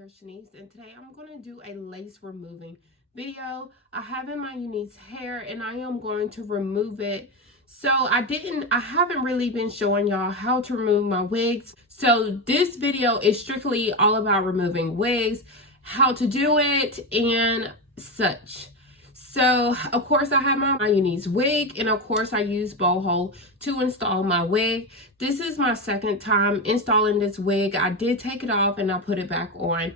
Teara Shanice, and today I'm going to do a lace removing video. I have in my Unique's hair and I am going to remove it. So I haven't really been showing y'all how to remove my wigs. So this video is strictly all about removing wigs, how to do it and such. So of course I have my Unique's wig, and of course I use bowl hole to install my wig. This is my second time installing this wig. I did take it off and I put it back on,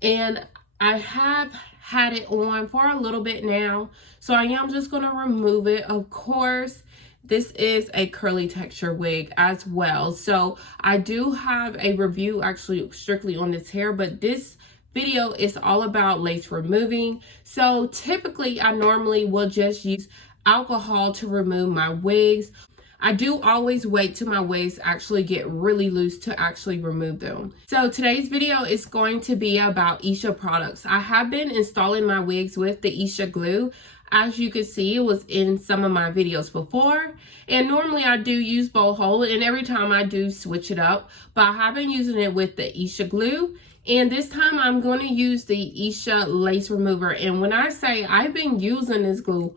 and I have had it on for a little bit now, so I am just going to remove it. Of course, this is a curly texture wig as well, so I do have a review actually strictly on this hair, but this video is all about lace removing. So typically I normally will just use alcohol to remove my wigs. I do always wait till my wigs actually get really loose to actually remove them. So today's video is going to be about Isha products. I have been installing my wigs with the Isha glue. As you can see, it was in some of my videos before, and normally I do use bowl hole, and every time I do switch it up, but I have been using it with the Isha glue. And this time I'm going to use the Isha lace remover. And when I say I've been using this glue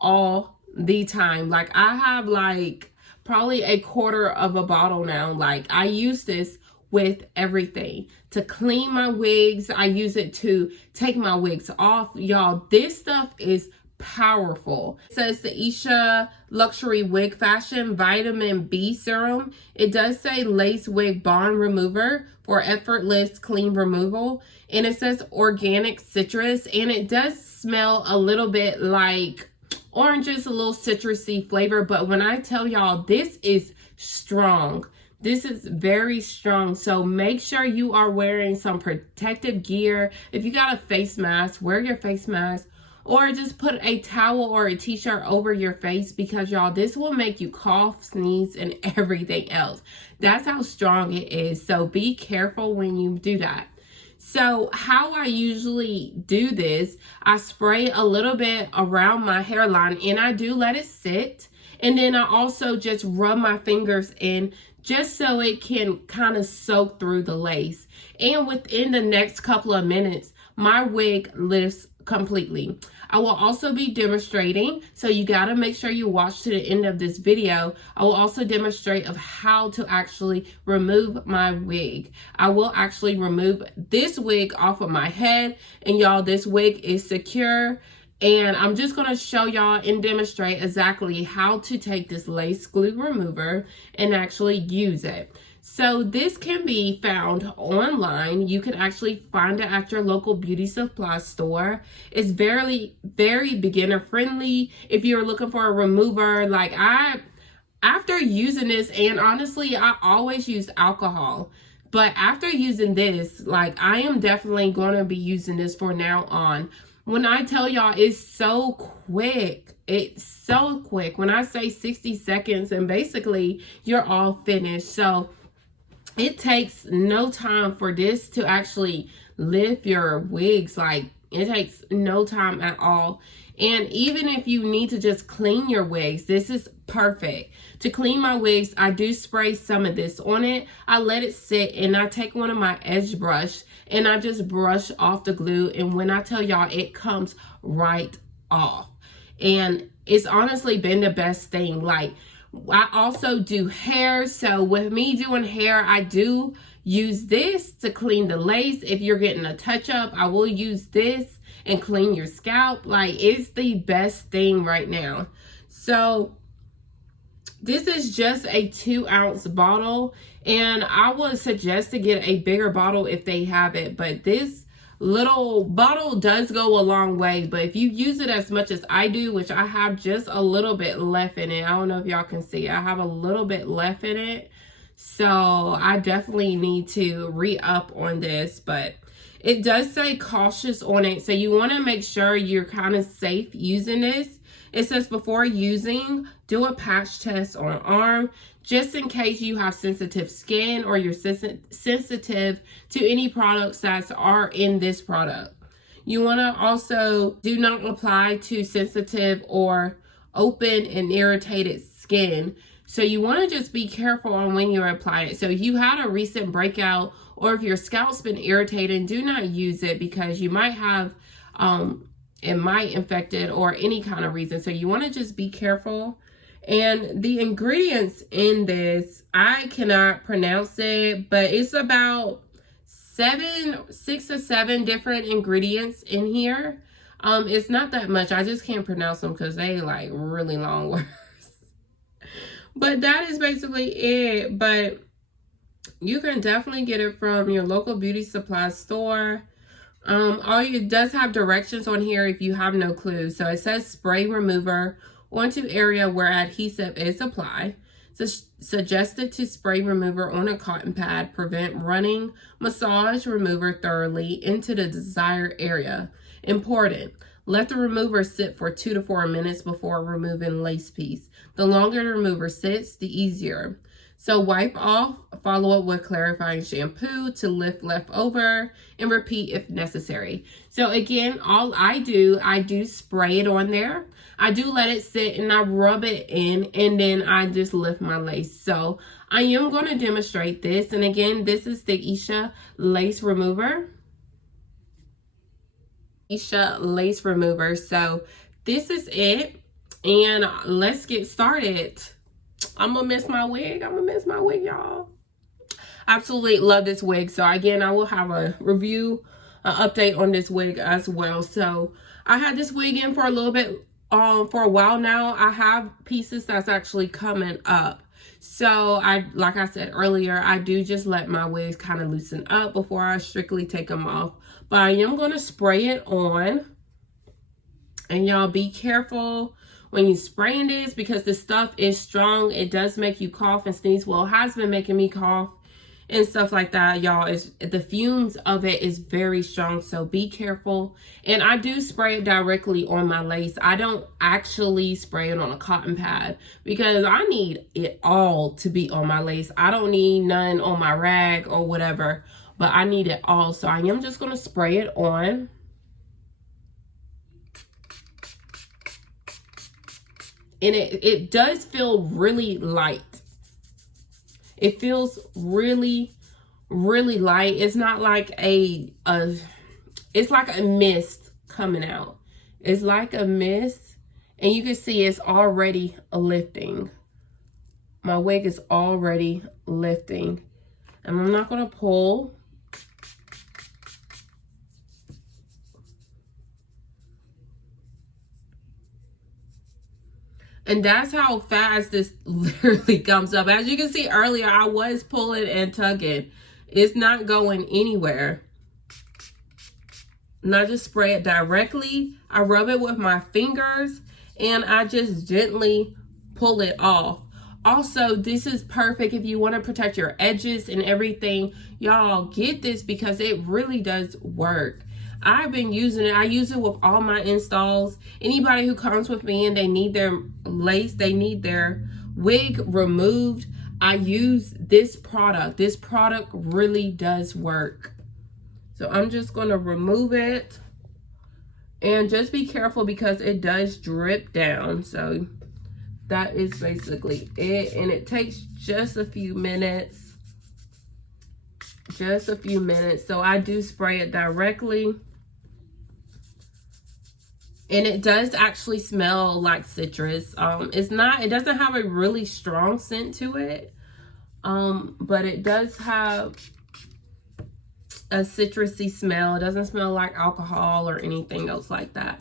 all the time, like I have like probably a quarter of a bottle now. Like I use this with everything to clean my wigs. I use it to take my wigs off. Y'all, this stuff is powerful. It says the Isha Luxury Wig Fashion Vitamin B Serum. It does say lace wig bond remover for effortless clean removal, and it says organic citrus, and it does smell a little bit like oranges, a little citrusy flavor. But when I tell y'all, this is strong. This is very strong. So make sure you are wearing some protective gear. If you got a face mask, wear your face mask, or just put a towel or a t-shirt over your face, because y'all, this will make you cough, sneeze, and everything else. That's how strong it is. So be careful when you do that. So how I usually do this, I spray a little bit around my hairline and I do let it sit. And then I also just rub my fingers in just so it can kind of soak through the lace. And within the next couple of minutes, my wig lifts completely. I will also be demonstrating, so you got to make sure you watch to the end of this video. I will also demonstrate of how to actually remove my wig. I will actually remove this wig off of my head, and y'all, this wig is secure. And I'm just going to show y'all and demonstrate exactly how to take this lace glue remover and actually use it. So this can be found online. You can actually find it at your local beauty supply store. It's very beginner friendly. If you're looking for a remover, like after using this, and honestly, I always use alcohol, but after using this, like I am definitely going to be using this for now on. When I tell y'all, it's so quick. It's so quick. When I say 60 seconds and basically you're all finished. So it takes no time for this to actually lift your wigs. Like it takes no time at all. And even if you need to just clean your wigs, this is perfect. To clean my wigs, I do spray some of this on it. I let it sit, and I take one of my edge brush and I just brush off the glue. And when I tell y'all, it comes right off. And it's honestly been the best thing. Like I also do hair. So with me doing hair, I do use this to clean the lace. If you're getting a touch up, I will use this and clean your scalp. Like it's the best thing right now. So this is just a 2-ounce bottle, and I would suggest to get a bigger bottle if they have it, but this little bottle does go a long way. But if you use it as much as I do, which I have just a little bit left in it, I don't know if y'all can see, I have a little bit left in it, so I definitely need to re-up on this. But it does say cautious on it, so you want to make sure you're kind of safe using this. It says before using, do a patch test on arm, just in case you have sensitive skin or you're sensitive to any products that are in this product. You want to also do not apply to sensitive or open and irritated skin. So you want to just be careful on when you're applying it. So if you had a recent breakout or if your scalp's been irritated, do not use it because you might have it might infect it or any kind of reason. So you want to just be careful. And the ingredients in this, I cannot pronounce it, but it's about 6 or 7 different ingredients in here. It's not that much. I just can't pronounce them because they like really long words. But that is basically it. But you can definitely get it from your local beauty supply store. It does have directions on here if you have no clue. So it says spray remover onto area where adhesive is applied. Suggested to spray remover on a cotton pad. Prevent running. Massage remover thoroughly into the desired area. Important. Let the remover sit for 2 to 4 minutes before removing lace piece. The longer the remover sits, the easier. So wipe off, follow up with clarifying shampoo to lift leftover, and repeat if necessary. So again, all I do spray it on there. I do let it sit and I rub it in, and then I just lift my lace. So I am going to demonstrate this. And again, this is the Isha Lace Remover. Isha Lace Remover. So this is it. And let's get started. I'm gonna miss my wig. Y'all. Absolutely love this wig. So again, I will have a review, update on this wig as well. So I had this wig in for a little bit, for a while now. I have pieces that's actually coming up. So like I said earlier, I do just let my wigs kind of loosen up before I strictly take them off. But I am gonna spray it on, and y'all be careful when you spraying this because the stuff is strong. It does make you cough and sneeze. Well, it has been making me cough and stuff like that, y'all. The fumes of it is very strong, so be careful. And I do spray it directly on my lace. I don't actually spray it on a cotton pad because I need it all to be on my lace. I don't need none on my rag or whatever, but I need it all. So I am just going to spray it on. And it does feel really light. It feels really, really light. It's not like it's like a mist coming out. It's like a mist. And you can see it's already lifting. My wig is already lifting. And I'm not going to pull. And that's how fast this literally comes up. As you can see earlier, I was pulling and tugging. It's not going anywhere. And I just spray it directly. I rub it with my fingers and I just gently pull it off. Also, this is perfect if you want to protect your edges and everything. Y'all get this because it really does work. I've been using it. I use it with all my installs. Anybody who comes with me and they need their lace, they need their wig removed, I use this product. This product really does work. So I'm just going to remove it. And just be careful because it does drip down. So that is basically it. And it takes just a few minutes. Just a few minutes. So I do spray it directly. And it does actually smell like citrus. It doesn't have a really strong scent to it. But it does have a citrusy smell. It doesn't smell like alcohol or anything else like that.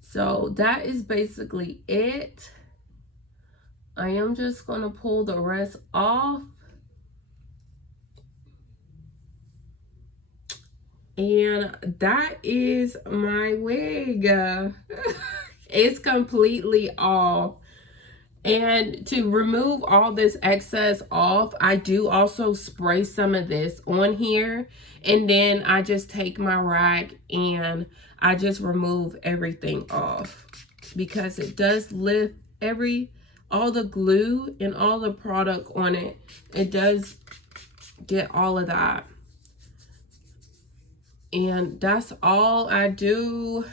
So that is basically it. I am just going to pull the rest off. And that is my wig. It's completely off. And to remove all this excess off, I do also spray some of this on here. And then I just take my rag and I just remove everything off. Because it does lift all the glue and all the product on it. It does get all of that. And that's all I do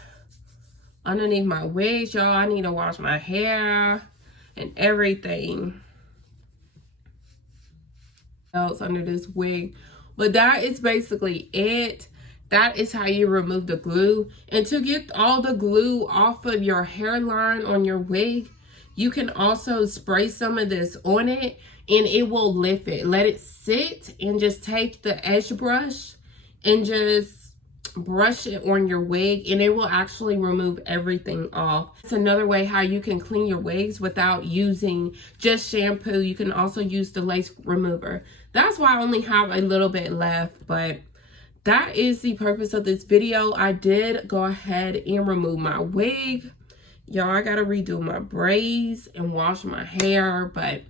underneath my wigs, y'all. I need to wash my hair and everything else under this wig. But that is basically it. That is how you remove the glue. And to get all the glue off of your hairline on your wig, you can also spray some of this on it and it will lift it. Let it sit and just take the edge brush and just brush it on your wig and it will actually remove everything off. It's another way how you can clean your wigs without using just shampoo. You can also use the lace remover. That's why I only have a little bit left, but that is the purpose of this video. I did go ahead and remove my wig. Y'all, I gotta redo my braids and wash my hair, but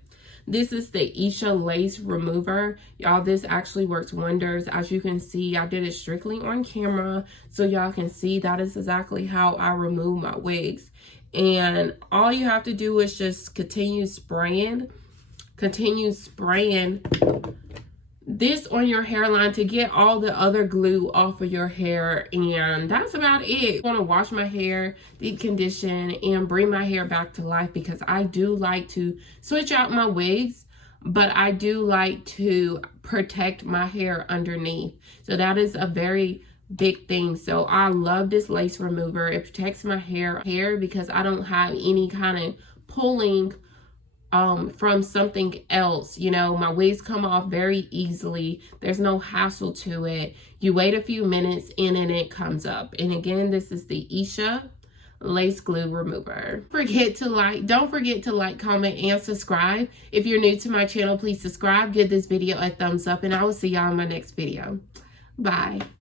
this is the Isha lace remover. Y'all, this actually works wonders. As you can see, I did it strictly on camera, so y'all can see that is exactly how I remove my wigs. And all you have to do is just continue spraying this on your hairline to get all the other glue off of your hair. And that's about it. I want to wash my hair, deep condition, and bring my hair back to life, because I do like to switch out my wigs, but I do like to protect my hair underneath. So that is a very big thing. So I love this lace remover. It protects my hair because I don't have any kind of pulling from something else. You know, my wigs come off very easily. There's no hassle to it. You wait a few minutes and then it comes up. And again, this is the Isha lace glue remover. Don't forget to like, comment, and subscribe. If you're new to my channel, please subscribe, give this video a thumbs up, and I will see y'all in my next video. Bye.